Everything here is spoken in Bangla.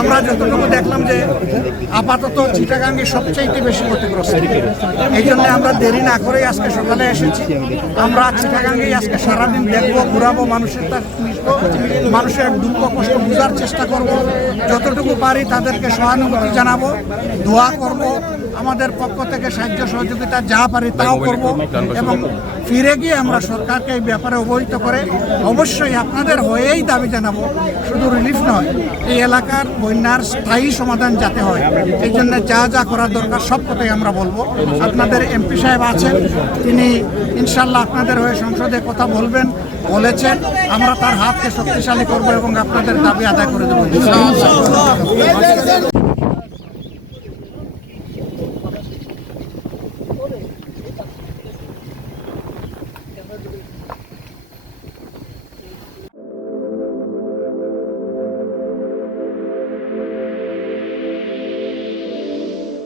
আমরা যতটুকু দেখলাম যে আপাতত চিটাগাঙ্গে সবচাইতে বেশি ক্ষতিগ্রস্ত। এই জন্য আমরা দেরি না করেই আজকে সকালে এসেছি। আমরা চিটাগাঙ্গেই আজকে সারাদিন দেখবো, ঘুরাবো, মানুষের মানুষের দুঃখ কষ্ট বোঝার চেষ্টা করব, যতটুকু পারি তাদেরকে সহানুভূতি জানাবো, দোয়া করব, আমাদের পক্ষ থেকে সাহায্য সহযোগিতা যা পারি তাও করব এবং ফিরে গিয়ে আমরা সরকারকে এই ব্যাপারে অবহিত করে অবশ্যই আপনাদের হয়েই দাবি জানাবো। শুধু রিলিফ নয়, এই এলাকার বন্যার স্থায়ী সমাধান যাতে হয়, এই জন্য যা যা করার দরকার সব কথাই আমরা বলবো। আপনাদের এমপি সাহেব আছেন, তিনি ইনশাল্লাহ আপনাদের হয়ে সংসদে কথা বলেছেন। আমরা তার হাতকে শক্তিশালী করব এবং আপনাদের দাবি আদায় করে দেবো।